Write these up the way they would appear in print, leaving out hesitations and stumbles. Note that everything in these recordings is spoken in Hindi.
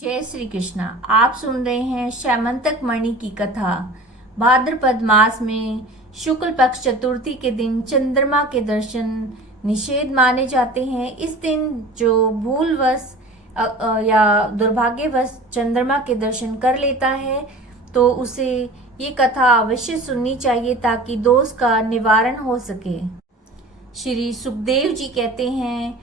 जय श्री कृष्णा। आप सुन रहे हैं श्यामंतक मणि की कथा। भाद्रपद मास में शुक्ल पक्ष चतुर्थी के दिन चंद्रमा के दर्शन निषेध माने जाते हैं। इस दिन जो भूलवश या दुर्भाग्यवश चंद्रमा के दर्शन कर लेता है तो उसे ये कथा अवश्य सुननी चाहिए ताकि दोष का निवारण हो सके। श्री सुखदेव जी कहते हैं,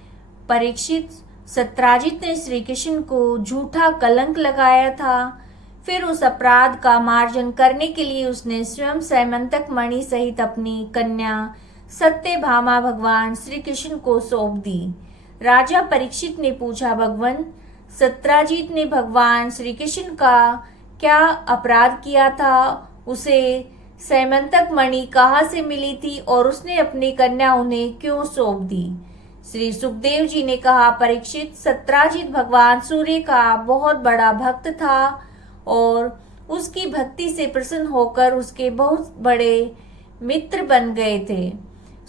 परीक्षित, सत्राजित ने श्री कृष्ण को झूठा कलंक लगाया था। फिर उस अपराध का मार्जन करने के लिए उसने स्वयं सैमंतक मणि सहित अपनी कन्या सत्यभामा भगवान श्री कृष्ण को सौंप दी। राजा परीक्षित ने पूछा, भगवान, सत्राजित ने भगवान श्री कृष्ण का क्या अपराध किया था? उसे सैमंतक मणि कहाँ से मिली थी और उसने अपनी कन्या उन्हें क्यों सौंप दी? श्री सुखदेव जी ने कहा, परीक्षित, सत्राजित भगवान सूर्य का बहुत बड़ा भक्त था और उसकी भक्ति से प्रसन्न होकर उसके बहुत बड़े मित्र बन गए थे।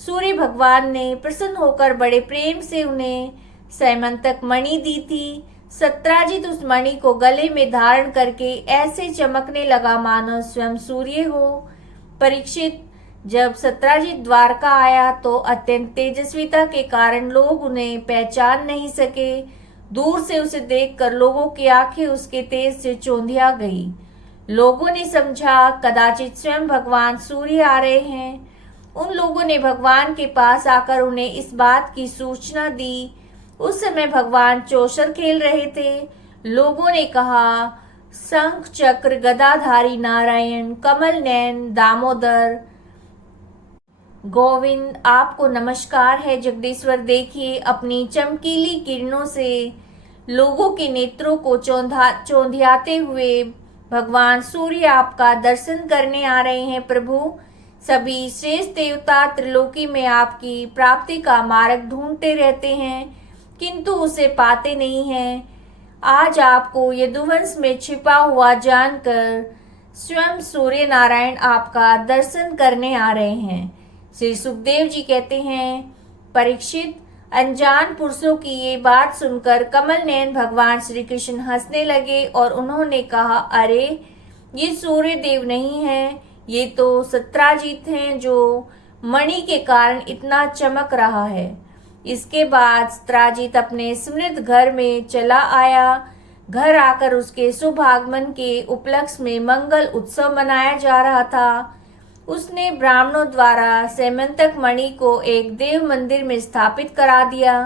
सूर्य भगवान ने प्रसन्न होकर बड़े प्रेम से उन्हें सैमंतक मणि दी थी। सत्राजित उस मणि को गले में धारण करके ऐसे चमकने लगा मानो स्वयं सूर्य हो। परीक्षित, जब सत्राजित द्वारका आया तो अत्यंत तेजस्विता के कारण लोग उन्हें पहचान नहीं सके। दूर से उसे देखकर लोगों की आंखें उसके तेज से चौंधिया गई। लोगों ने समझा कदाचित स्वयं भगवान सूर्य आ रहे हैं। उन लोगों ने भगवान के पास आकर उन्हें इस बात की सूचना दी। उस समय भगवान चौसर खेल रहे थे। लोगों ने कहा, शंख चक्र गदाधारी नारायण, कमल नयन दामोदर गोविंद, आपको नमस्कार है। जगदीश्वर, देखिए, अपनी चमकीली किरणों से लोगों के नेत्रों को चौंधियाते हुए भगवान सूर्य आपका दर्शन करने आ रहे हैं। प्रभु, सभी श्रेष्ठ देवता त्रिलोकी में आपकी प्राप्ति का मार्ग ढूंढते रहते हैं किंतु उसे पाते नहीं हैं। आज आपको यदुवंश में छिपा हुआ जानकर स्वयं सूर्य नारायण आपका दर्शन करने आ रहे हैं। श्री सुखदेव जी कहते हैं, परीक्षित, अनजान पुरुषों की ये बात सुनकर कमल नयन भगवान श्री कृष्ण हंसने लगे और उन्होंने कहा, अरे, ये सूर्य देव नहीं है, ये तो सत्राजित हैं जो मणि के कारण इतना चमक रहा है। इसके बाद सत्राजित अपने समृद्ध घर में चला आया। घर आकर उसके शुभ आगमन के उपलक्ष्य में मंगल उत्सव मनाया जा रहा था। उसने ब्राह्मणों द्वारा सैमंतक मणि को एक देव मंदिर में स्थापित करा दिया।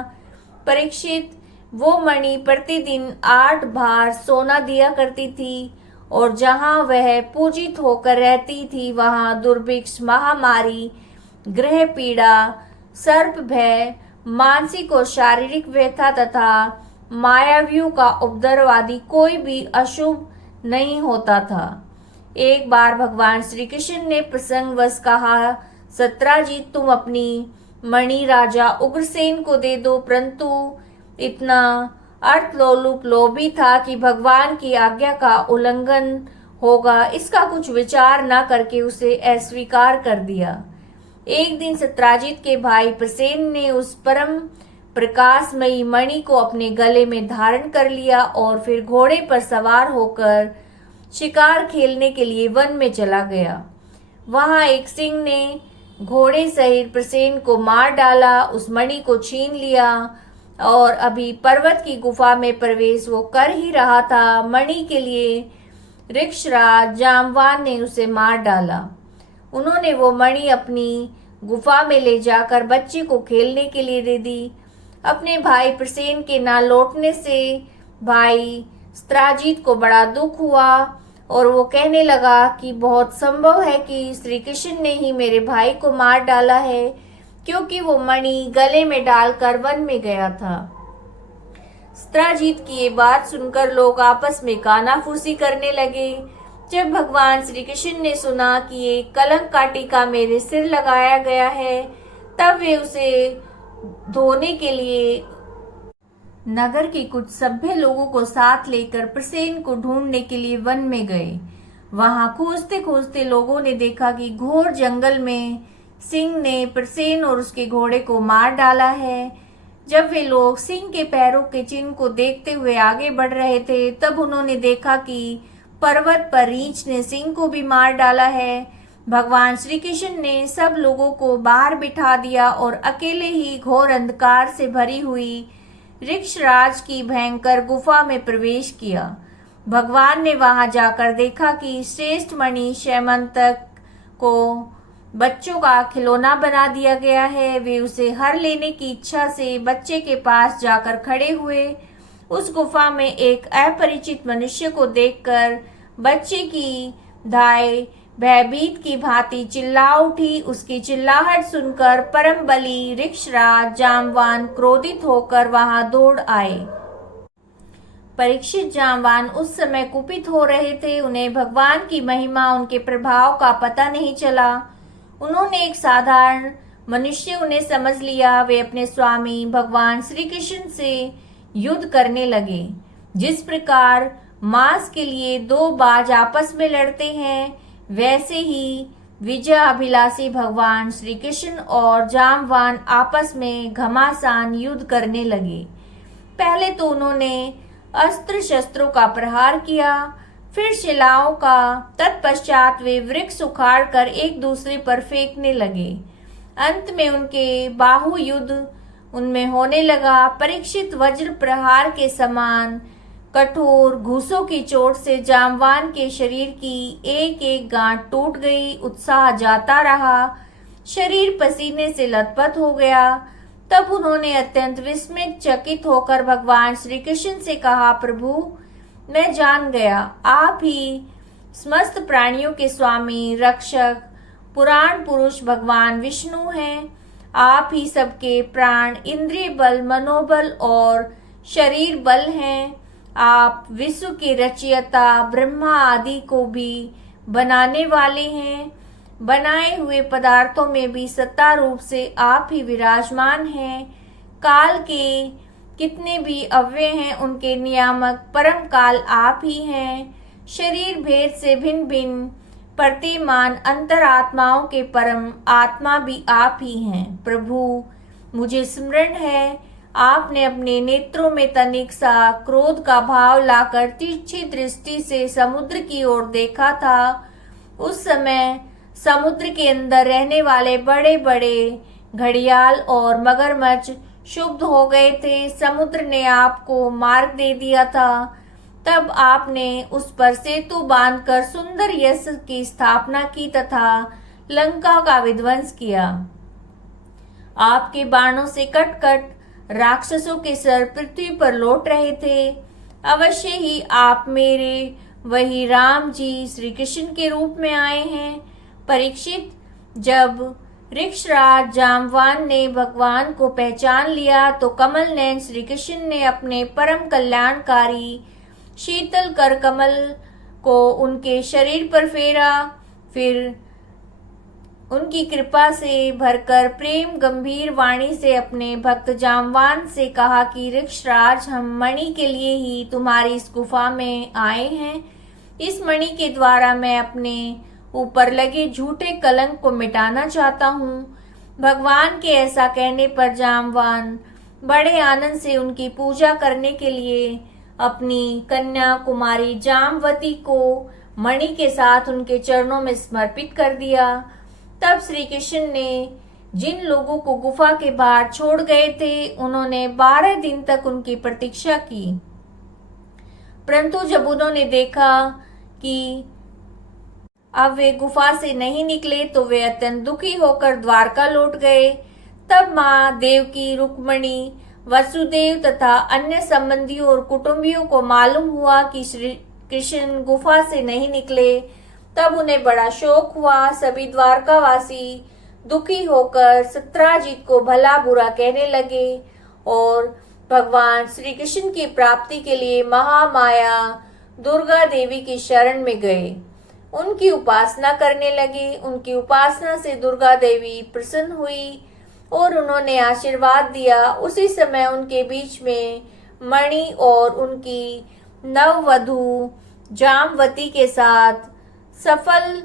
परीक्षित, वो मणि प्रतिदिन 8 भार सोना दिया करती थी और जहाँ वह पूजित होकर रहती थी वहाँ दुर्भिक्ष, महामारी, ग्रह पीड़ा, सर्प भय, मानसिक और शारीरिक व्यथा तथा मायावियों का उपद्रव आदि कोई भी अशुभ नहीं होता था। एक बार भगवान श्री कृष्ण ने प्रसंगवश कहा, सत्राजित, तुम अपनी मणि राजा उग्रसेन को दे दो। परंतु इतना अर्थलोलुप लोभी था कि भगवान की आज्ञा का उल्लंघन होगा इसका कुछ विचार न करके उसे अस्वीकार कर दिया। एक दिन सत्राजित के भाई प्रसेन ने उस परम प्रकाशमयी मणि को अपने गले में धारण कर लिया और फिर घोड़े पर सवार होकर शिकार खेलने के लिए वन में चला गया। वहां एक सिंह ने घोड़े सहित प्रसेन को मार डाला, उस मणि को छीन लिया और अभी पर्वत की गुफा में प्रवेश वो कर ही रहा था, मणि के लिए ऋक्षराज जामवान ने उसे मार डाला। उन्होंने वो मणि अपनी गुफा में ले जाकर बच्चे को खेलने के लिए दे दी। अपने भाई प्रसेन के ना लौटने से भाई सत्राजित को बड़ा दुख हुआ और वो कहने लगा कि बहुत संभव है कि श्री कृष्ण ने ही मेरे भाई को मार डाला है क्योंकि वो मणि गले में डालकर वन में गया था। सत्राजित की ये बात सुनकर लोग आपस में कानाफूसी करने लगे। जब भगवान श्री कृष्ण ने सुना कि ये कलंक का टीका मेरे सिर लगाया गया है तब वे उसे धोने के लिए नगर के कुछ सभ्य लोगों को साथ लेकर प्रसेन को ढूंढने के लिए वन में गए। वहां खोजते खोजते लोगों ने देखा कि घोर जंगल में सिंह ने प्रसेन और उसके घोड़े को मार डाला है। जब वे लोग सिंह के पैरों के चिन्ह को देखते हुए आगे बढ़ रहे थे, तब उन्होंने देखा कि पर्वत पर रीछ ने सिंह को भी मार डाला है। भगवान श्री कृष्ण ने सब लोगों को बाहर बिठा दिया और अकेले ही घोर अंधकार से भरी हुई ऋक्षराज की भयंकर गुफा में प्रवेश किया। भगवान ने वहां जाकर देखा कि श्रेष्ठ मणि शैमंतक को बच्चों का खिलौना बना दिया गया है। वे उसे हर लेने की इच्छा से बच्चे के पास जाकर खड़े हुए। उस गुफा में एक अपरिचित मनुष्य को देखकर बच्चे की दाई भयभीत की भांति चिल्ला उठी। उसकी चिल्लाहट सुनकर परम बली ऋक्षराज जामवान क्रोधित होकर वहां दौड़ आए। परीक्षित जामवान उस समय कुपित हो रहे थे। उन्हें भगवान की महिमा, उनके प्रभाव का पता नहीं चला। उन्होंने एक साधारण मनुष्य उन्हें समझ लिया। वे अपने स्वामी भगवान श्री कृष्ण से युद्ध करने लगे। जिस प्रकार मांस के लिए दो बाज आपस में लड़ते हैं, वैसे ही विजय अभिलाषी भगवान श्री कृष्ण और जामवान आपस में घमासान युद्ध करने लगे। पहले तो उन्होंने अस्त्र शस्त्रों का प्रहार किया, फिर शिलाओं का, तत्पश्चात वे वृक्ष उखाड़ कर एक दूसरे पर फेंकने लगे। अंत में उनके बाहु युद्ध उनमें होने लगा। परीक्षित वज्र प्रहार के समान कठोर घूसों की चोट से जामवान के शरीर की एक एक गांठ टूट गई। उत्साह जाता रहा, शरीर पसीने से लथपथ हो गया। तब उन्होंने अत्यंत विस्मित चकित होकर भगवान श्री कृष्ण से कहा, प्रभु, मैं जान गया, आप ही समस्त प्राणियों के स्वामी, रक्षक, पुराण पुरुष भगवान विष्णु हैं। आप ही सबके प्राण, इंद्रिय बल, मनोबल और शरीर बल हैं। आप विश्व के रचयिता, ब्रह्मा आदि को भी बनाने वाले हैं। बनाए हुए पदार्थों में भी सत्ता रूप से आप ही विराजमान हैं। काल के कितने भी अव्यय हैं, उनके नियामक परम काल आप ही हैं। शरीर भेद से भिन्न भिन्न प्रतिमान अंतरात्माओं के परम आत्मा भी आप ही हैं। प्रभु, मुझे स्मरण है, आपने अपने नेत्रों में तनिक सा क्रोध का भाव लाकर तिरछी दृष्टि से समुद्र की ओर देखा था। उस समय समुद्र के अंदर रहने वाले बड़े बड़े घड़ियाल और मगरमच्छ क्षुब्ध हो गए थे। समुद्र ने आपको मार्ग दे दिया था। तब आपने उस पर सेतु बांधकर सुंदर यश की स्थापना की तथा लंका का विध्वंस किया। आपके बाणों से कट कट राक्षसों के सर पृथ्वी पर लौट रहे थे। अवश्य ही आप मेरे वही राम जी श्री कृष्ण के रूप में आए हैं। परीक्षित, जब ऋक्षराज जामवान ने भगवान को पहचान लिया तो कमल नयन श्री कृष्ण ने अपने परम कल्याणकारी शीतल कर कमल को उनके शरीर पर फेरा। फिर उनकी कृपा से भरकर प्रेम गंभीर वाणी से अपने भक्त जामवान से कहा कि ऋक्षराज, हम मणि के लिए ही तुम्हारी इस गुफा में आए हैं। इस मणि के द्वारा मैं अपने ऊपर लगे झूठे कलंक को मिटाना चाहता हूँ। भगवान के ऐसा कहने पर जामवान बड़े आनंद से उनकी पूजा करने के लिए अपनी कन्या कुमारी जामवती को मणि के साथ उनके चरणों में समर्पित कर दिया। तब श्री कृष्ण ने जिन लोगों को गुफा के बाहर छोड़ गए थे, उन्होंने 12 दिन तक उनकी प्रतीक्षा की। परंतु जब उन्होंने देखा कि अब वे गुफा से नहीं निकले तो वे अत्यंत दुखी होकर द्वारका लौट गए। तब माँ देवकी, रुक्मणी, वसुदेव तथा अन्य संबंधियों और कुटुंबियों को मालूम हुआ कि श्री कृष्ण गुफा से नहीं निकले। तब उन्हें बड़ा शोक हुआ। सभी द्वारकावासी दुखी होकर सत्राजित को भला बुरा कहने लगे और भगवान श्री कृष्ण की प्राप्ति के लिए महामाया दुर्गा देवी की शरण में गए, उनकी उपासना करने लगे। उनकी उपासना से दुर्गा देवी प्रसन्न हुई और उन्होंने आशीर्वाद दिया। उसी समय उनके बीच में मणि और उनकी नववधू जामवती के साथ सफल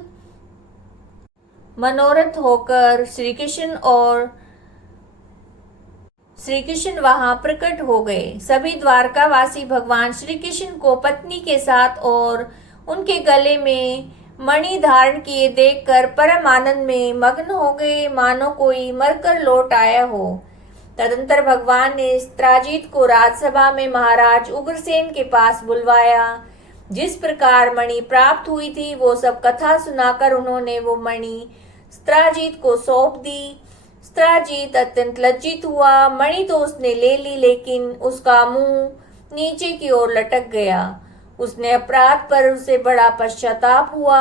मनोरथ होकर श्री कृष्ण और श्री कृष्ण वहां प्रकट हो गए। सभी द्वारकावासी भगवान श्री कृष्ण को पत्नी के साथ और उनके गले में मणि धारण किए देखकर परम आनंद में मग्न हो गए, मानो कोई मरकर लौट आया हो। तदंतर भगवान ने इंद्रजीत को राजसभा में महाराज उग्रसेन के पास बुलवाया। जिस प्रकार मणि प्राप्त हुई थी वो सब कथा सुनाकर उन्होंने वो मणि इंद्रजीत को सौंप दी। इंद्रजीत अत्यंत लज्जित हुआ। मणि तो उसने ले ली, लेकिन उसका मुंह नीचे की ओर लटक गया। उसने अपराध पर उसे बड़ा पश्चाताप हुआ।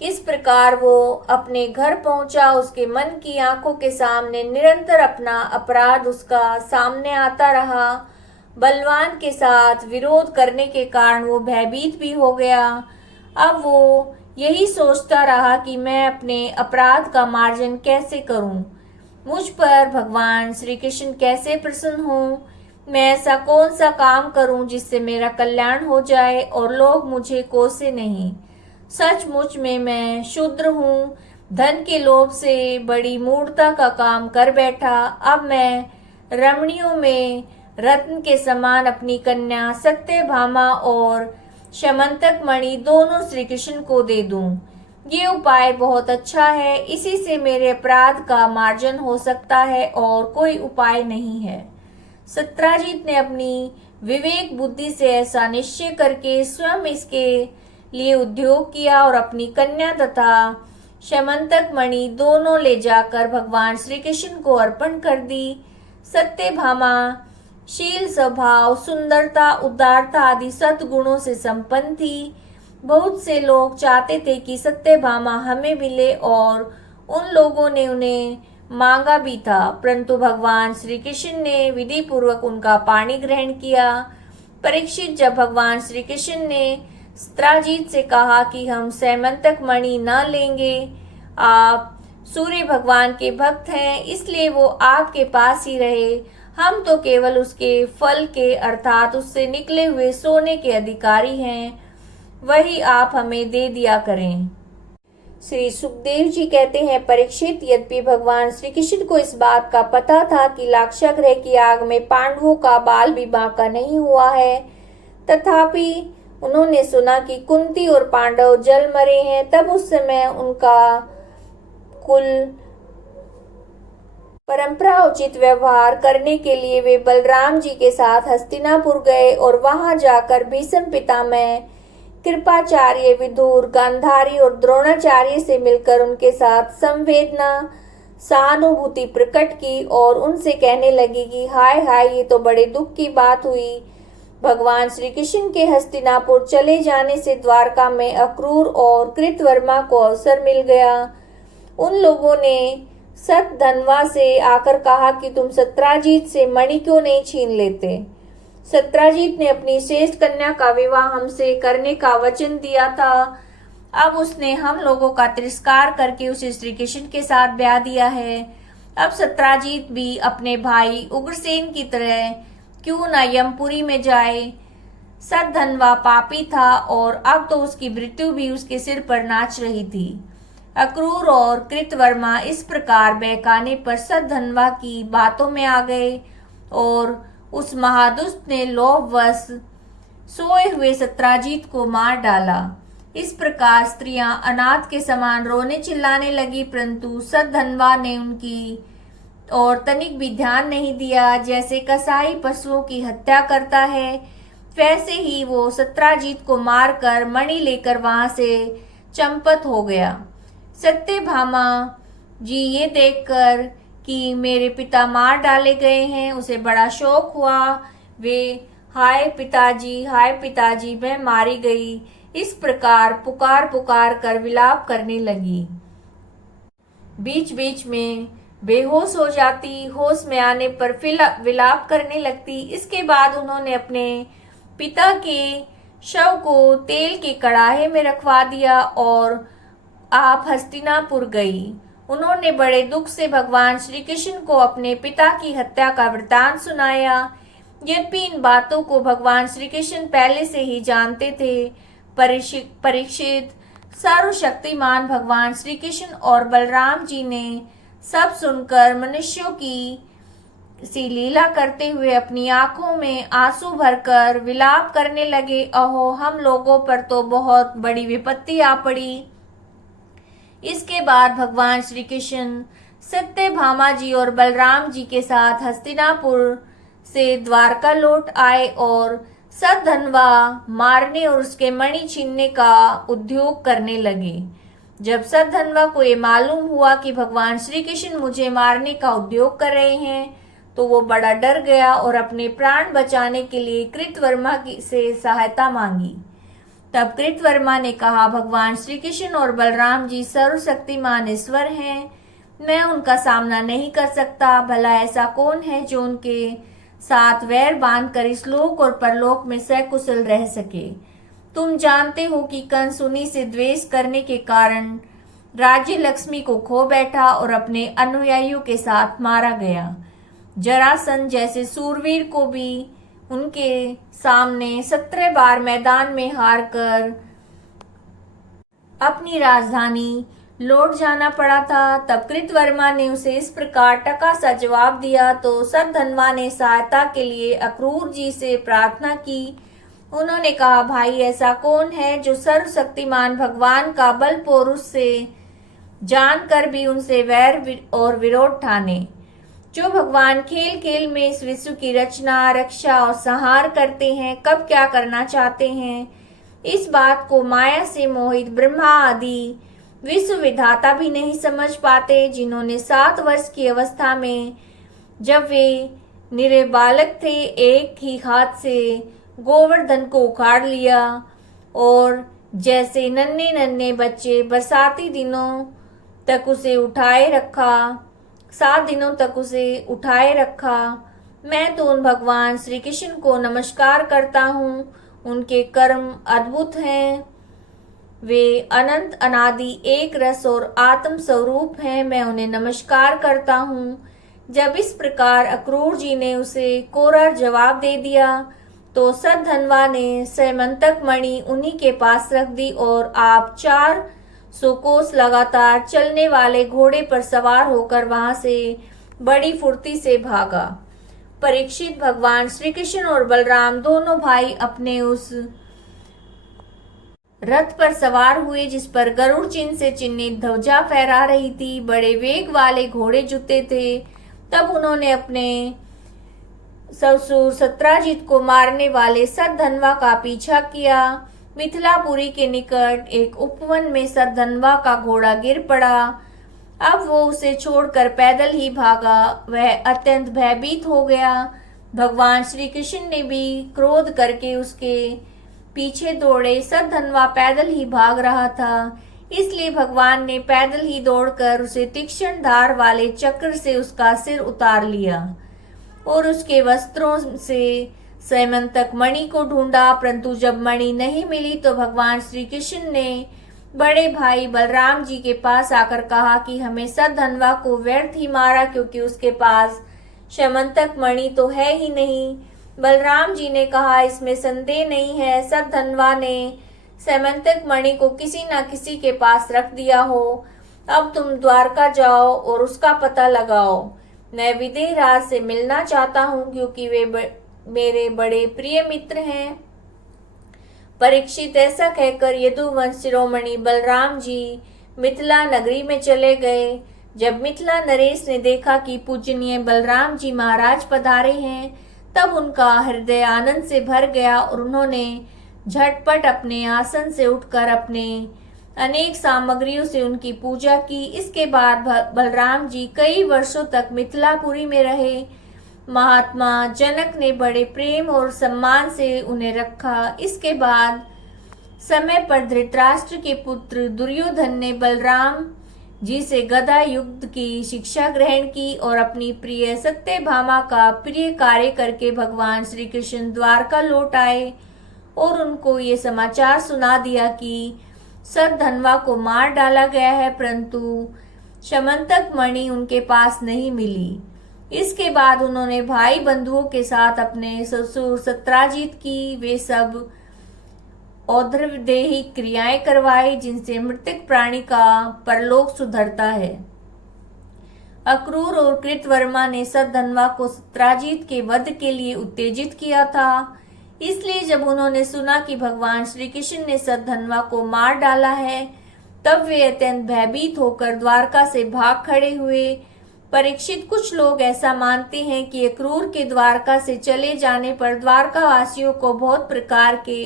किस प्रकार वो अपने घर पहुंचा, उसके मन की आंखों के सामने निरंतर अपना अपराध उसका सामने आता रहा। बलवान के साथ विरोध करने के कारण वो भयभीत भी हो गया। अब वो यही सोचता रहा कि मैं अपने अपराध का मार्जन कैसे करूं, मुझ पर भगवान श्री कृष्ण कैसे प्रसन्न हों, मैं ऐसा कौन सा काम करूं जिससे मेरा कल्याण हो जाए और लोग मुझे कोसे नहीं। सचमुच में मैं शूद्र हूँ, धन के लोभ से बड़ी मूढ़ता का काम कर बैठा। अब मैं रमणियों में रत्न के समान अपनी कन्या सत्यभामा और शमंतक मणि दोनों श्री कृष्ण को दे दूं। ये उपाय बहुत अच्छा है, इसी से मेरे अपराध का मार्जन हो सकता है और कोई उपाय नहीं है। सत्यजीत ने अपनी विवेक बुद्धि से ऐसा निश्चय करके स्वयं इसके लिए उद्योग किया और अपनी कन्या तथा शमंतक मणि दोनों ले जाकर भगवान श्री कृष्ण को अर्पण कर दी। सत्यभामा शील, स्वभाव, सुंदरता, उदारता आदि सद्गुणों से संपन्न थी। बहुत से लोग चाहते थे कि सत्यभामा हमें मिले और उन लोगों ने उन्हें मांगा भी था, परंतु भगवान श्री कृष्ण ने विधि पूर्वक उनका पाणी ग्रहण किया। परीक्षित, जब भगवान श्री कृष्ण ने इंद्रजीत से कहा कि हम शमंतक मणि न लेंगे, आप सूर्य भगवान के भक्त हैं, इसलिए वो आपके पास ही रहे, हम तो केवल उसके फल के अर्थात उससे निकले हुए सोने के अधिकारी हैं, वही आप हमें दे दिया करें। श्री सुखदेव जी कहते हैं, परीक्षित, यद्यपि भगवान श्री कृष्ण को इस बात का पता था कि लाक्षागृह की आग में पांडवों का बाल भी बांका नहीं हुआ है, तथापि उन्होंने सुना कि कुंती और पांडव जल मरे हैं। तब उस समय उनका कुल परंपरा उचित व्यवहार करने के लिए वे बलराम जी के साथ हस्तिनापुर गए और वहां जाकर भीष्म पितामह, कृपाचार्य, विदुर, गांधारी और द्रोणाचार्य से मिलकर उनके साथ संवेदना सहानुभूति प्रकट की और उनसे कहने लगी कि हाय हाय, ये तो बड़े दुख की बात हुई। भगवान श्री कृष्ण के हस्तिनापुर चले जाने से द्वारका में अक्रूर और कृतवर्मा को अवसर मिल गया। उन लोगों ने सतधनवा से आकर कहा कि तुम सत्यजीत से मणि क्यों नहीं छीन लेते। सत्यजीत ने अपनी श्रेष्ठ कन्या का विवाह हमसे करने का वचन दिया था, अब उसने हम लोगों का तिरस्कार करके उसे श्री कृष्ण के साथ ब्याह दिया है। अब सत्यजीत भी अपने भाई उग्रसेन की तरह क्यों न यमपुरी में जाए। सतधनवा पापी था और अब तो उसकी मृत्यु भी उसके सिर पर नाच रही थी। अक्रूर और कृतवर्मा इस प्रकार बहकाने पर सतधनवा की बातों में आ गए और उस महादुष्ट ने लोभवश सोए हुए सत्यजीत को मार डाला। इस प्रकार स्त्रियां अनाथ के समान रोने चिल्लाने लगी, परंतु सतधनवा ने उनकी और तनिक भी ध्यान नहीं दिया। जैसे कसाई पशुओं की हत्या करता है, वैसे ही वो सत्यजीत को मारकर मणि लेकर वहां से चंपत हो गया। सत्यभामा जी ये देखकर कि मेरे पिता मार डाले गए हैं, उसे बड़ा शोक हुआ। वे हाय पिताजी मैं मारी गई, इस प्रकार पुकार पुकार कर विलाप करने लगी। बीच बीच में बेहोश हो जाती, होश में आने पर फिर विलाप करने लगती। इसके बाद उन्होंने अपने पिता के शव को तेल के कड़ाहे में रखवा दिया और आप हस्तिनापुर गई। उन्होंने बड़े दुख से भगवान श्री कृष्ण को अपने पिता की हत्या का वृतांत सुनाया। यद्यपि इन बातों को भगवान श्री कृष्ण पहले से ही जानते थे, परीक्षित, सर्वशक्तिमान भगवान श्री कृष्ण और बलराम जी ने सब सुनकर मनुष्यों की सी लीला करते हुए अपनी आंखों में आंसू भरकर विलाप करने लगे। अहो, हम लोगों पर तो बहुत बड़ी विपत्ति आ पड़ी। इसके बाद भगवान श्री कृष्ण सत्यभामा जी और बलराम जी के साथ हस्तिनापुर से द्वारका लौट आए और सद्धनवा मारने और उसके मणि छीनने का उद्योग करने लगे। जब सद्धनवा को ये मालूम हुआ कि भगवान श्री कृष्ण मुझे मारने का उद्योग कर रहे हैं, तो वो बड़ा डर गया और अपने प्राण बचाने के लिए कृतवर्मा से सहायता मांगी। तब कृतवर्मा ने कहा, भगवान श्री कृष्ण और बलराम जी सर्वशक्तिमान ईश्वर हैं, मैं उनका सामना नहीं कर सकता। भला ऐसा कौन है जो उनके साथ वैर बांधकर इस लोक और परलोक में सकुशल रह सके। तुम जानते हो कि कंस उन्हीं से द्वेष करने के कारण राज्य लक्ष्मी को खो बैठा और अपने अनुयायियों के साथ मारा गया। जरासंध जैसे सूरवीर को भी उनके सामने 17 बार मैदान में हारकर अपनी राजधानी लौट जाना पड़ा था। तब कृतवर्मा ने उसे इस प्रकार टका सा जवाब दिया तो सद्धनवा ने सहायता के लिए अक्रूर जी से प्रार्थना की। उन्होंने कहा, भाई ऐसा कौन है जो सर्वशक्तिमान भगवान का बल पौरुष से जानकर भी उनसे वैर और विरोध ठाने। जो भगवान खेल खेल में इस विश्व की रचना, रक्षा और संहार करते हैं, कब क्या करना चाहते हैं, इस बात को माया से मोहित ब्रह्मा आदि विश्व विधाता भी नहीं समझ पाते। जिन्होंने 7 वर्ष की अवस्था में जब वे निरे बालक थे, एक ही हाथ से गोवर्धन को उखाड़ लिया और जैसे नन्हे नन्हे बच्चे बरसाती दिनों तक उसे उठाए रखा, 7 दिनों तक उसे उठाए रखा। मैं तो उन भगवान श्री कृष्ण को नमस्कार करता हूँ। उनके कर्म अद्भुत हैं, वे अनंत अनादि एक रस और आत्म स्वरूप हैं। मैं उन्हें नमस्कार करता हूँ। जब इस प्रकार अक्रूर जी ने उसे कोरा जवाब दे दिया तो सद्धनवा ने सैमंतक मणि उन्हीं के पास रख दी और आप 400 कोस लगातार चलने वाले घोड़े पर सवार होकर वहां से बड़ी फुर्ती से भागा। परीक्षित, भगवान श्री कृष्ण और बलराम दोनों भाई अपने उस रथ पर सवार हुए जिस पर गरुड़ चिन्ह से चिन्हित ध्वजा फहरा रही थी। बड़े वेग वाले घोड़े जुते थे। तब उन्होंने अपने ससुर सत्राजित को मारने वाले सद्धनवा का पीछा किया। मिथिलापुरी के निकट एक उपवन में सद्धनवा का घोड़ा गिर पड़ा। अब वो उसे छोड़कर पैदल ही भागा। वह अत्यंत भयभीत हो गया। भगवान श्री कृष्ण ने भी क्रोध करके उसके पीछे दौड़े। सद्धनवा पैदल ही भाग रहा था, इसलिए भगवान ने पैदल ही दौड़कर उसे तीक्ष्ण धार वाले चक्र से उसका सिर उतार लिया और उसके वस्त्रों से सैमंतक मणि को ढूंढा। परंतु जब मणि नहीं मिली तो भगवान श्री कृष्ण ने बड़े भाई बलराम जी के पास आकर कहा कि हमें सद्धनवा को व्यर्थ ही मारा, क्योंकि उसके पास सैमंतक मणि तो है ही नहीं। बलराम जी ने कहा, इसमें संदेह नहीं है, सद्धनवा ने सैमंतक मणि को किसी न किसी के पास रख दिया हो। अब तुम द्वारका जाओ और उसका पता लगाओ। मैं विदेहराज से मिलना चाहता हूँ, क्योंकि वे मेरे बड़े प्रिय मित्र हैं। परीक्षित, ऐसा कहकर यदुवंश शिरोमणि बलराम जी मिथिला नगरी में चले गए। जब मिथिला नरेश ने देखा कि पूजनीय बलराम जी महाराज पधारे हैं, तब उनका हृदय आनंद से भर गया और उन्होंने झटपट अपने आसन से उठकर अपने अनेक सामग्रियों से उनकी पूजा की। इसके बाद बलराम जी कई वर्षों तक मिथिलापुरी में रहे। महात्मा जनक ने बड़े प्रेम और सम्मान से उन्हें रखा। इसके बाद समय पर धृतराष्ट्र के पुत्र दुर्योधन ने बलराम जी से गदा युद्ध की शिक्षा ग्रहण की और अपनी प्रिय सत्यभामा का प्रिय कार्य करके भगवान श्री कृष्ण द्वारका लौट आए और उनको ये समाचार सुना दिया कि सद्धनवा को मार डाला गया है, परंतु सैमंतक मणि उनके पास नहीं मिली। इसके बाद उन्होंने भाई बंधुओं के साथ अपने ससुर सत्राजित की वे सब और्ध्वदेही क्रियाएं करवाई, जिनसे मृतक प्राणी का परलोक सुधरता है। अक्रूर और कृतवर्मा ने सतधन्वा को सत्राजित के वध के लिए उत्तेजित किया था। इसलिए जब उन्होंने सुना कि भगवान श्री कृष्ण ने सतधन्वा को मार डाला है, तब वे अत्यंत भयभीत होकर द्वारका से भाग खड़े हुए। परीक्षित, कुछ लोग ऐसा मानते हैं कि अक्रूर के द्वारका से चले जाने पर द्वारका वासियों को बहुत प्रकार के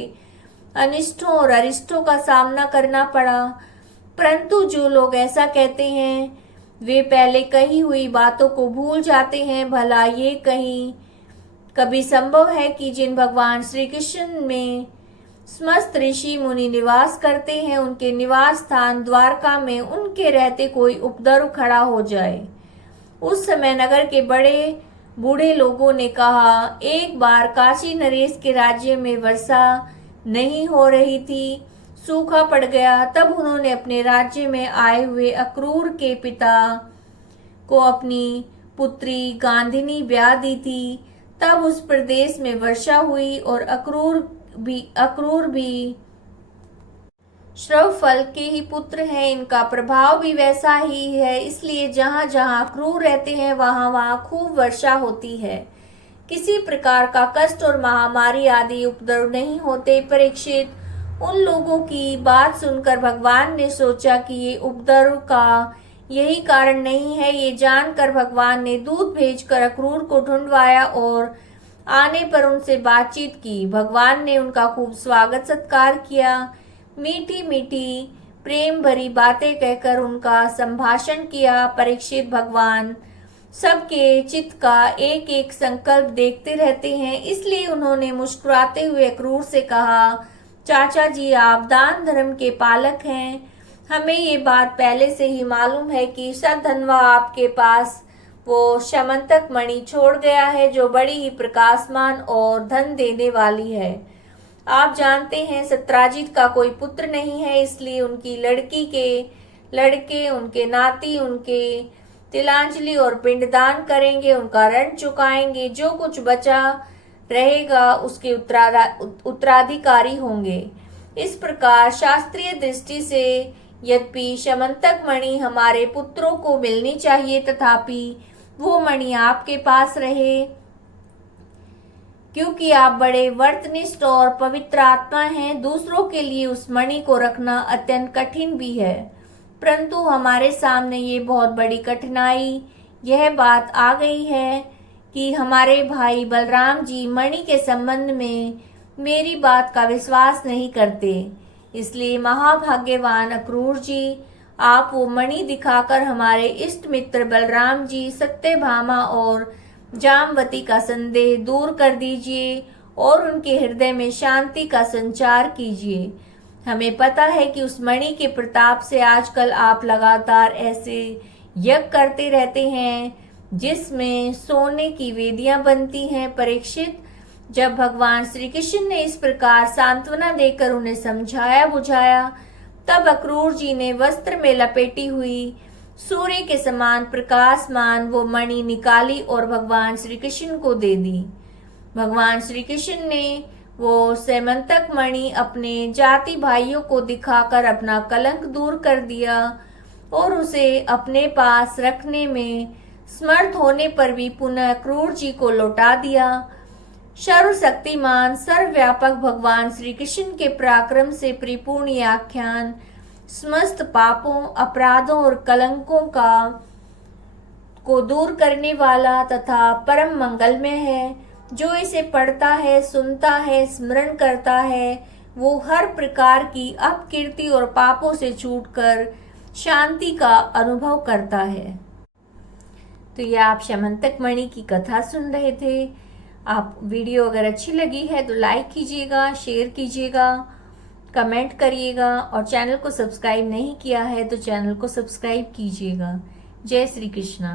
अनिष्टों और अरिष्टों का सामना करना पड़ा, परंतु जो लोग ऐसा कहते हैं वे पहले कही हुई बातों को भूल जाते हैं। भला ये कहीं कभी संभव है कि जिन भगवान श्री कृष्ण में समस्त ऋषि मुनि निवास करते हैं, उनके निवास स्थान द्वारका में उनके रहते कोई उपद्रव खड़ा हो जाए। उस समय नगर के बड़े बूढ़े लोगों ने कहा, एक बार काशी नरेश के राज्य में वर्षा नहीं हो रही थी, सूखा पड़ गया। तब उन्होंने अपने राज्य में आए हुए अक्रूर के पिता को अपनी पुत्री गांधिनी ब्याह दी थी। तब उस प्रदेश में वर्षा हुई और अक्रूर भी श्रव फल के ही पुत्र हैं। इनका प्रभाव भी वैसा ही है, इसलिए जहाँ जहाँ अक्रूर रहते हैं वहाँ वहाँ खूब वर्षा होती है। किसी प्रकार का कष्ट और महामारी आदि उपद्रव नहीं होते। परीक्षित, उन लोगों की बात सुनकर भगवान ने सोचा कि ये उपद्रव का यही कारण नहीं है। ये जानकर भगवान ने दूत भेजकर अक्रूर को ढूंढवाया और आने पर उनसे बातचीत की। भगवान ने उनका खूब स्वागत सत्कार किया, मीठी मीठी प्रेम भरी बातें कहकर उनका संभाषण किया। परीक्षित, भगवान सबके चित्त का एक एक संकल्प देखते रहते हैं, इसलिए उन्होंने मुस्कुराते हुए अक्रूर से कहा, चाचा जी, आप दान धर्म के पालक हैं। हमें ये बात पहले से ही मालूम है कि सतधन्वा आपके पास वो शमंतक मणि छोड़ गया है जो बड़ी ही प्रकाशमान और धन देने वाली है। आप जानते हैं सत्राजित का कोई पुत्र नहीं है, इसलिए उनकी लड़की के लड़के, उनके नाती उनके तिलांजलि और पिंडदान करेंगे, उनका ऋण चुकाएंगे। जो कुछ बचा रहेगा उसके उत्तराधिकारी होंगे। इस प्रकार शास्त्रीय दृष्टि से यद्यपि शमंतक मणि हमारे पुत्रों को मिलनी चाहिए, तथापि वो मणि आपके पास रहे, क्योंकि आप बड़े व्रतनिष्ठ और पवित्र आत्मा हैं। दूसरों के लिए उस मणि को रखना अत्यंत कठिन भी है, परंतु हमारे सामने ये बहुत बड़ी कठिनाई यह बात आ गई है कि हमारे भाई बलराम जी मणि के संबंध में मेरी बात का विश्वास नहीं करते। इसलिए महाभाग्यवान अक्रूर जी, आप वो मणि दिखाकर हमारे इष्ट मित्र बलराम जी, सत्यभामा और जामवती का संदेह दूर कर दीजिए और उनके हृदय में शांति का संचार कीजिए। हमें पता है कि उस मणि के प्रताप से आजकल आप लगातार ऐसे यज्ञ करते रहते हैं जिसमें सोने की वेदियां बनती हैं। परीक्षित, जब भगवान श्री कृष्ण ने इस प्रकार सांत्वना देकर उन्हें समझाया बुझाया, तब अक्रूर जी ने वस्त्र में लपेटी हुई सूर्य के समान प्रकाशमान वो मणि निकाली और भगवान श्री कृष्ण को दे दी। भगवान श्री कृष्ण ने वो सेमंतक मणि अपने जाति भाइयों को दिखाकर अपना कलंक दूर कर दिया और उसे अपने पास रखने में समर्थ होने पर भी पुनः अक्रूर जी को लौटा दिया। सर्वशक्तिमान सर्वव्यापक भगवान श्री कृष्ण के पराक्रम से परिपूर्ण ये आख्यान समस्त पापों, अपराधों और कलंकों को दूर करने वाला तथा परम मंगलमय है। जो इसे पढ़ता है, सुनता है, स्मरण करता है, वो हर प्रकार की अपकीर्ति और पापों से छूटकर शांति का अनुभव करता है। तो ये आप शमंतक मणि की कथा सुन रहे थे। आप वीडियो अगर अच्छी लगी है तो लाइक कीजिएगा, शेयर कीजिएगा, कमेंट करिएगा और चैनल को सब्सक्राइब नहीं किया है तो चैनल को सब्सक्राइब कीजिएगा। जय श्री कृष्णा।